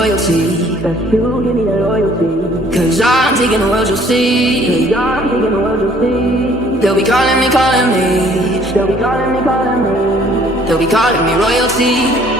loyalty. Best you give me that loyalty. Cause I'm taking the world, you'll see. Cause I'm taking the world, you'll see. They'll be calling me, calling me. They'll be calling me, calling me. They'll be calling me royalty.